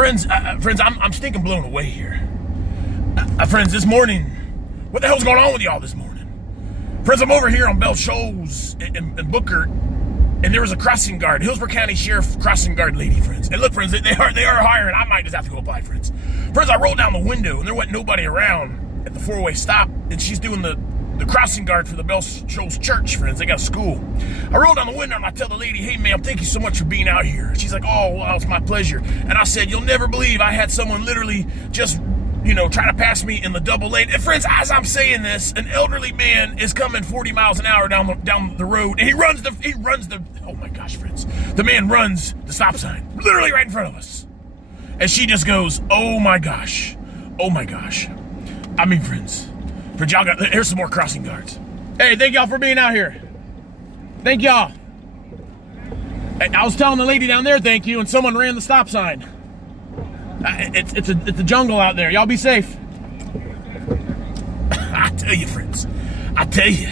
Friends, I'm stinking blown away here. Friends, this morning, what the hell's going on with y'all this morning? Friends, I'm over here on Bell Shoals in Booker, and there was a crossing guard, Hillsborough County Sheriff crossing guard lady, friends. And look, friends, they are hiring. I might just have to go apply, friends. Friends, I rolled down the window, and there wasn't nobody around at the four-way stop, and she's doing the crossing guard for the Bell Shoals Church, friends. They got a school. I roll down the window and I tell the lady, "Hey, ma'am, thank you so much for being out here." She's like, "Oh, well, it's my pleasure." And I said, "You'll never believe I had someone literally just, trying to pass me in the double lane." And friends, as I'm saying this, an elderly man is coming 40 miles an hour down the road, and he runs the, oh my gosh, friends. The man runs the stop sign, literally right in front of us. And she just goes, "Oh my gosh. Oh my gosh." I mean, friends, y'all here's some more crossing guards. Hey, thank y'all for being out here. Thank y'all. I was telling the lady down there thank you, and someone ran the stop sign. It's a jungle out there. Y'all be safe. I tell you, friends. I tell you,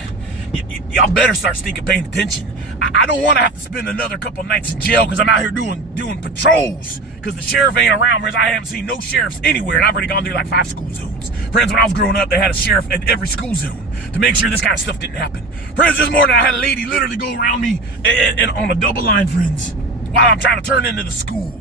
y'all better start stinking paying attention. I don't want to have to spend another couple nights in jail because I'm out here doing patrols because the sheriff ain't around. Friends, I haven't seen no sheriffs anywhere, and I've already gone through like 5 school zones. Friends, when I was growing up, they had a sheriff at every school zone to make sure this kind of stuff didn't happen. Friends, this morning I had a lady literally go around me and on a double line, friends, while I'm trying to turn into the school.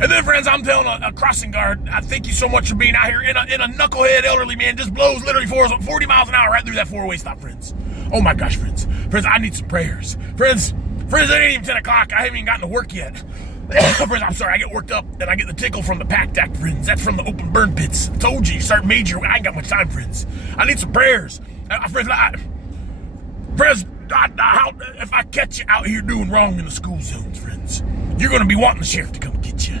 And then, friends, I'm telling a crossing guard, "I thank you so much for being out here." And a knucklehead elderly man just blows literally 40 miles an hour right through that four-way stop, friends. Oh my gosh, friends. Friends, I need some prayers. Friends, it ain't even 10 o'clock. I haven't even gotten to work yet. Friends, I'm sorry, I get worked up and I get the tickle from the PACT Act, friends. That's from the open burn pits. I told you start major. I ain't got much time, friends. I need some prayers. Friends, if I catch you out here doing wrong in the school zones, friends, you're going to be wanting the sheriff to come get you.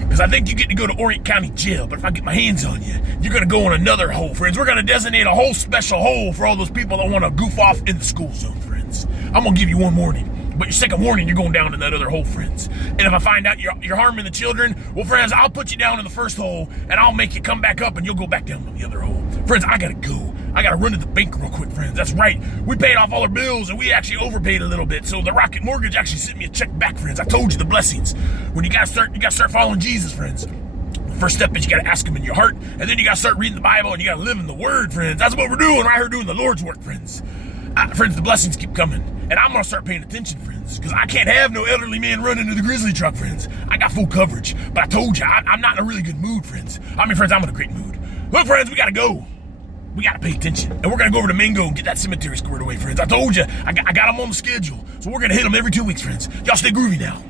Because I think you get to go to Orient County Jail, but if I get my hands on you, you're going to go in another hole, friends. We're going to designate a whole special hole for all those people that want to goof off in the school zone, friends. I'm going to give you one warning. But your second warning, you're going down in that other hole, friends. And if I find out you're harming the children, well, friends, I'll put you down in the first hole, and I'll make you come back up, and you'll go back down in the other hole. Friends, I gotta go. I gotta run to the bank real quick, friends. That's right. We paid off all our bills, and we actually overpaid a little bit. So the Rocket Mortgage actually sent me a check back, friends. I told you the blessings. When you gotta start following Jesus, friends. The first step is you gotta ask him in your heart, and then you gotta start reading the Bible, and you gotta live in the Word, friends. That's what we're doing right here, doing the Lord's work, friends. Friends, the blessings keep coming, and I'm gonna start paying attention, friends, because I can't have no elderly man running into the grizzly truck, friends. I got full coverage, but I told you, I'm not in a really good mood, friends. I mean, friends, I'm in a great mood. Look, friends, we gotta go. We gotta pay attention, and we're gonna go over to Mingo and get that cemetery squared away, friends. I told you, I got them on the schedule, so we're gonna hit them every 2 weeks, friends. Y'all stay groovy now.